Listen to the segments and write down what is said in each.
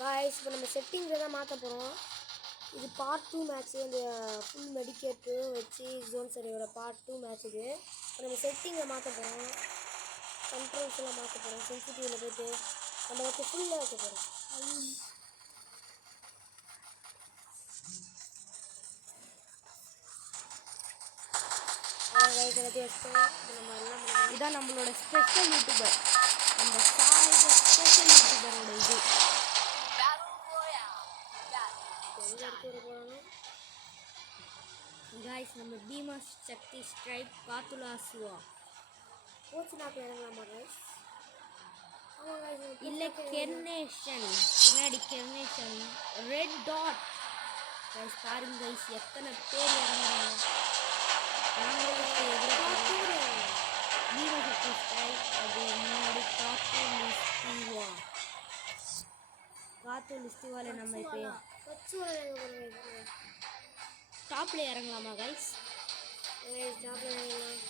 Guys இப்போ நம்ம செட்டிங்ல தான் மாத்த போறோம். இது பார்ட் 2 மேட்ச் இந்த ஃபுல் மெடிக்கேட் வச்சு ஜோன் சர்வரோட பார்ட் 2 மேட்ச் இது. இப்போ நம்ம செட்டிங்ல மாத்த போறோம். கண்ட்ரோல்ஸ் எல்லாம் மாத்த போறோம். சென்சிட்டிவ்ல போய்ட்டு நம்ம வந்து ஃபுல்லா வைக்க போறோம். गाइस எல்லாத்தையும் வச்சிட்டோம். நம்ம எல்லாம் இதான் நம்மளோட ஸ்பெஷல் யூடியூபர். நம்ம சாய் ஸ்பெஷல் யூடியூபரோட இது गाइस நம்ம பீமஸ் சக்தி ஸ்ட்ரைக் காத்துலா சிவா கோச் நாக்கு இறங்கலாமா गाइस? ஆமா गाइस இல்ல கெர்னேஷன் பின்னாடி கெர்னேஷன் ரெட் டாட் गाइस பாருங்க गाइस எத்தனை பேர் இறங்குறாங்க. நாங்களே எதிர்பார்க்கிறோம் பீமஸ் சக்தி ஸ்ட்ரைக் அது முன்னாடி காத்துலா சிவால நம்ம இப்போ டாப்ல இறங்கலாமா गाइस? டாப்ல இறங்கலாம்.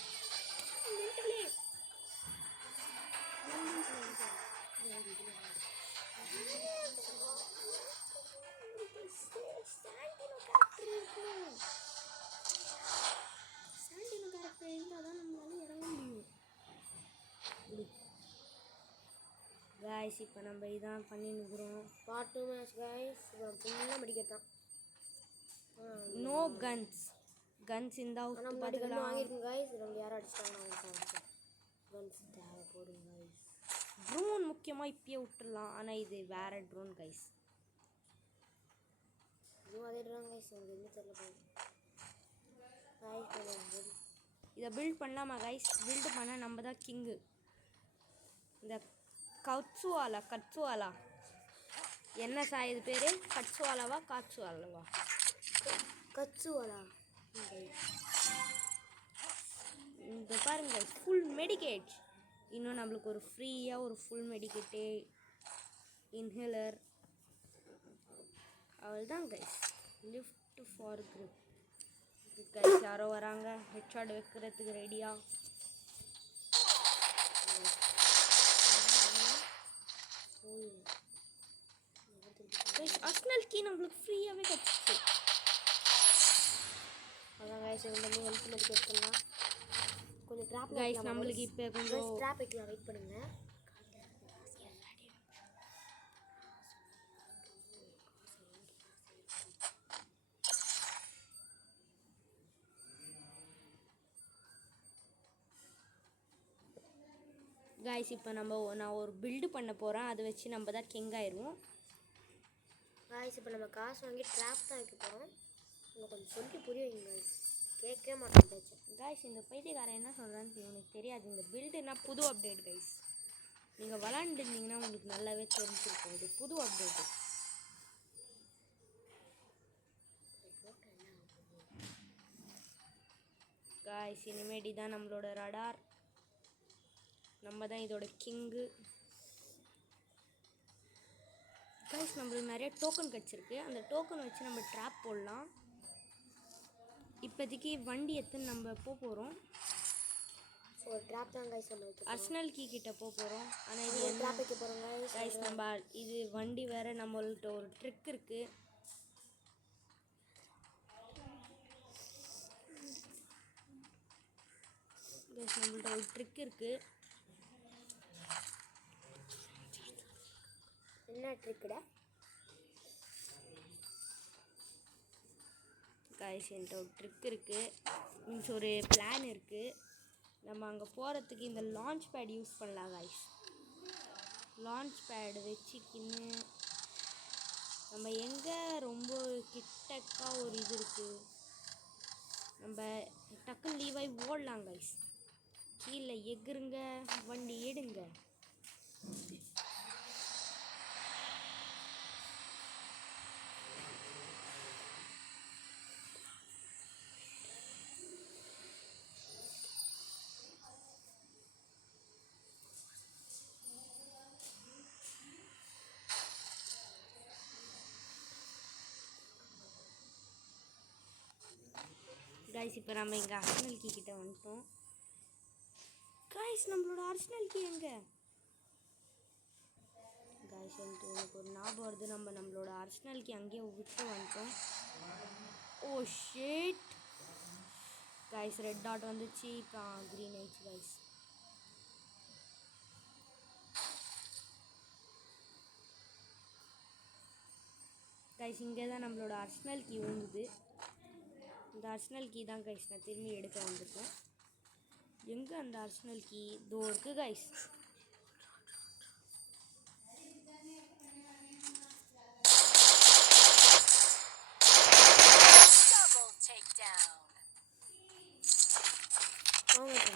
गाइस இப்போ நம்ம இதான் பண்ணினுக்குறோம். பார்ட் 2 மேட்ச் गाइस இப்போ ஃபுல்லா மெடிக்கேட் நோ கன்ஸ் இந்த அவுட் பாத்துக்கலாம். வாங்கிருக்கோம் गाइस. நம்ம யார அடிச்சாங்க அவங்க கன்ஸ் தேவை போடுங்க गाइस. ட்ரோன் முக்கியமா இப்பயே விட்டுறலாம். ஆனா இது வேற ட்ரோன் गाइस. இது அதே ட்ரோன் गाइस. உங்களுக்கு என்ன தெரியல गाइस. இத பில்ட் பண்ணலாமா गाइस? பில்ட் பண்ணா நம்ம தான் கிங். இந்த கட்சுவாலா என்ன சாய் இது பேரு? கட்சுவாலாவா காட்சுவாலாவா? கட்சுவாலா. இந்த பாருங்க ஃபுல் மெடிக்கேட். இன்னும் நம்மளுக்கு ஒரு ஃப்ரீயா ஒரு ஃபுல் மெடிக்கேட் இன்ஹேலர் அவ்வளவுதான் guys. Lift for grip. Guys யாரோ வராங்க. ஹெட்ஷாட் வைக்கிறதுக்கு ரெடியா? गाइस ஆர்சனல் கீ நம்மளுக்கு ஃப்ரீயாவே கிடைச்சிச்சு. அதான் गाइस நம்ம ஹெல்த் மெடிக்கேட் பண்ணலாம். கொஞ்சம் டிராப் गाइस நம்மளுக்கு இப்போ கொஞ்சம் டிராப் வைக்கலாம். வெயிட் பண்ணுங்க. गाइस இப்போ நான் ஒரு பில்ட் பண்ண போறேன். அதை வச்சு நம்ம தான் கிங் ஆயிருவோம். गाइस இப்போ நம்ம காசு வாங்கி டிராப் தான் வைக்க போறோம். உங்களுக்கு கொஞ்சம் சொல்லி புரிய வைங்க गाइस. கேட்கவே மாட்டேன். गाइस இந்த பைத்தியக்காரன் என்ன சொல்றான்னு எனக்கு தெரியாது. இந்த பில்ட்னா புது அப்டேட் गाइस. நீங்க விளையாண்டுருந்தீங்கன்னா உங்களுக்கு நல்லாவே தெரிஞ்சிருக்கும். இது புது அப்டேட். गाइस இனிமேடி தான் நம்மளோட ரடார். நம்ம தான் இதோட கிங். गाइस நம்மளுக்கு நிறைய டோக்கன் கிடைச்சிருக்கு. அந்த டோக்கன் வச்சு நம்ம ட்ராப் போடலாம். இப்போதைக்கு வண்டி எத்தனை நம்ம போகிறோம். ஒரு ட்ராப் தான் गाइस நம்ம வைக்க போறோம். அர்சனல் கீ கிட்ட போறோம். ஆனா இது என்ன ட்ராப் வைக்க போறோம் गाइस நம்ம இது வண்டி வேற. நம்மள்ட்ட ஒரு ட்ரிக் இருக்கு. गाइस நம்மள்ட்ட ஒரு ட்ரிக் இருக்கு. என்ன ட்ரிக்டா? गाइस என்கிட்ட ஒரு ட்ரிக் இருக்கு. மீன்ஸ் ஒரு பிளான் இருக்கு. நம்ம அங்கே போகிறதுக்கு இந்த லான்ச் பேட் யூஸ் பண்ணலாம் गाइस. லான்ச் பேட் வச்சுக்கின்னு நம்ம எங்கே ரொம்ப கிட்டக்கா ஒரு இது இருக்குது. நம்ம டக்குன்னு லீவாய் ஓடலாம் गाइस. கீழே எகுருங்க, வண்டி எடுங்க. गाइस இப்போ நம்ம இங்கே அர்சனல் கீ கிட்ட வந்துட்டோம். गाइस நம்மளோட அர்சனல் கீ எங்க? எனக்கு ஒரு ஞாபகம் வருது, நம்மளோட அர்சனலுக்கு அங்கேயே விட்டு வந்துட்டோம். ஓ ஷேட் கைஸ், ரெட் டாட் வந்துச்சு. இப்போ க்ரீன் ஆயிடுச்சு கைஸ். கைஸ் இங்கே தான் நம்மளோட அர்சனல் கீ விழுந்துது. இந்த அர்சனல் கீ தான் கைஸ் நான் திரும்பி எடுக்க வந்திருக்கேன். எங்கே அந்த அர்சனல் கீ? இதோ இருக்குது கைஸ்.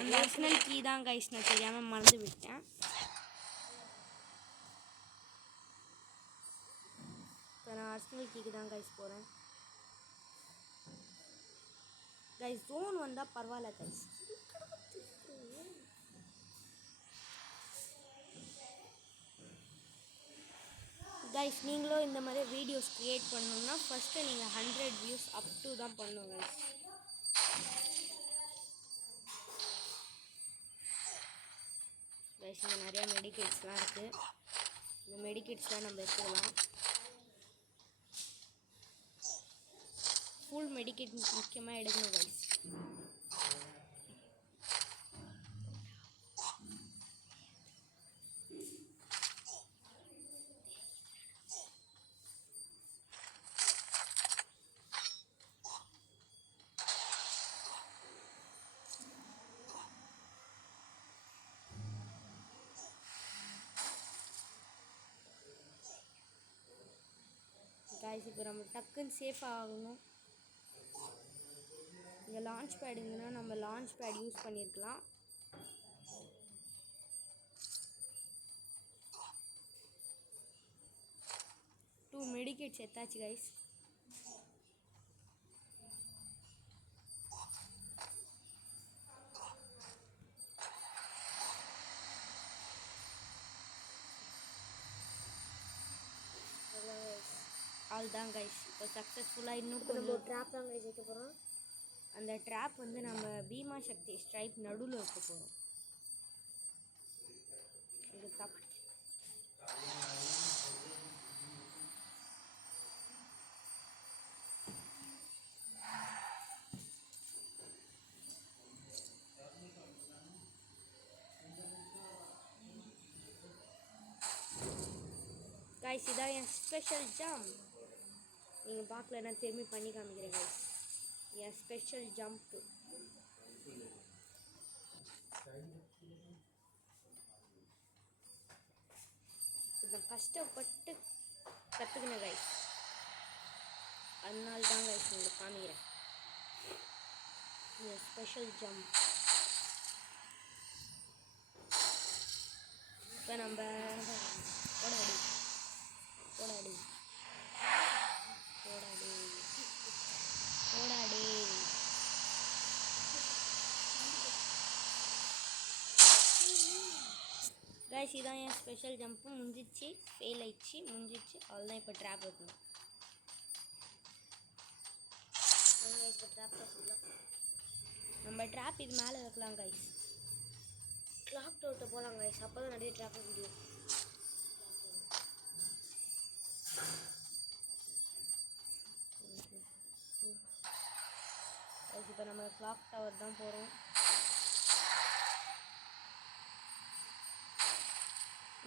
அந்த அர்சனல் கீ தான் கைஸ் நான் தெரியாமல் மறந்து விட்டேன். இப்போ நான் அர்சனல் கீக்கு தான் கைஸ் போகிறேன். கைஸ் ஜோன் வந்தால் பரவாயில்ல கைஸ். கைஸ் நீங்களும் இந்த மாதிரி வீடியோஸ் க்ரியேட் பண்ணணுன்னா ஃபஸ்ட்டு நீங்கள் 100 வியூஸ் அப் டு தான் பண்ணணும் கைஸ். கைஸ் இங்கே நிறையா மெடிக்கேட்ஸ்லாம் இருக்குது. இந்த மெடிக்கேட்ஸ்லாம் நம்ம எடுத்துக்கலாம். ஃபுல் மெடிக்கேட் முக்கியமாக எடுக்கணும் கைஸ். கைஸ் இப்போ நம்ம டக்குன்னு சேஃபாக ஆகணும். இங்கே லான்ச் பேடுங்கன்னா நம்ம லான்ச் பேட் யூஸ் பண்ணியிருக்கலாம். டூ மெடிக்கேட்ஸ் எடுத்தாச்சு கைஸ். அதுதான் கைஸ் இப்போ சக்ஸஸ்ஃபுல்லாக இன்னும் நம்ம ட்ராப் தான் கைஸ் வைக்க போகிறோம். அந்த ட்ராப் வந்து நம்ம பீமா சக்தி ஸ்ட்ரைப் நடுவில் வைக்க போகிறோம். இது தப்பு. கைஸ் இதான் என் ஸ்பெஷல் ஜம்ப். நீங்கள் பார்க்கலன்னா திரும்பி பண்ணி காமிக்கிறேன் கைஸ். என் ஸ்பெஷல் ஜம்ப்பு. இதை கஷ்டப்பட்டு கற்றுக்கினேன் கைஸ். அதனால தான் கைஸ் உங்களுக்கு காமிக்கிறேன் என் ஸ்பெஷல் ஜம்ப். இப்போ நம்ம போடாடி போடாடி போடாடி போடாடி. கைஸ் இதான் என் ஸ்பெஷல் ஜம்ப்பு. முடிஞ்சிச்சு, ஃபெயில் ஆயிடுச்சு, முடிஞ்சிச்சு. அவ்வளோதான். இப்போ ட்ராப் வைக்கணும். இப்போ ட்ராப் தான் நம்ம ட்ராப் இது மேலே வைக்கலாம் கைஸ். கிளாக் டோர்ட்ட போகலாம் கைஸ். அப்போ தான் நிறைய ட்ராப் முடியும். இப்போ நம்ம கிளாக் டவர் தான் போகிறோம்.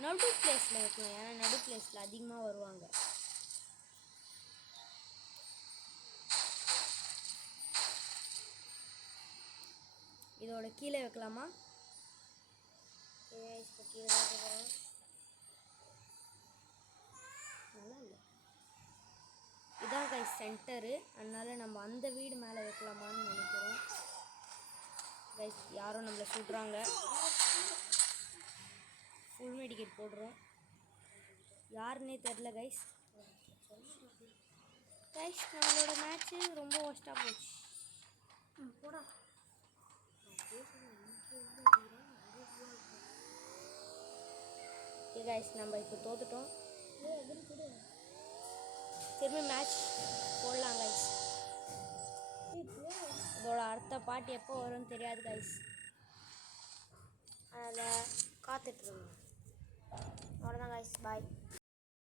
நடு பிளேஸில் வைக்கலாம், ஏன்னா நடு பிளேஸில் அதிகமாக வருவாங்க. இதோட கீழே வைக்கலாமா? இப்போ கீழே தான் போகிறோம். நல்லா இல்லை. இதான் கைஸ் சென்டரு. அதனால் நம்ம அந்த வீடு மேலே வைக்கலாமான்னு நினைக்கிறோம். கைஸ் யாரும் நம்மளை சுடுறாங்க. ஃபுல் மெடிக்கேட் போடுறோம். யாருன்னே தெரில கைஸ். கைஸ் நம்மளோட மேட்ச்சு ரொம்ப ஒஸ்ட்டாக போச்சு. போடா. கைஸ் நம்ம இப்போ தோத்துட்டோம். திரும்பி மேட்ச் போடலாம் கைஸ். இதோட அடுத்த பாட்டு எப்போ வரும்னு தெரியாது கைஸ். அதில் காத்துட்ருங்க. அவ்வளோதான் கைஸ், பாய்.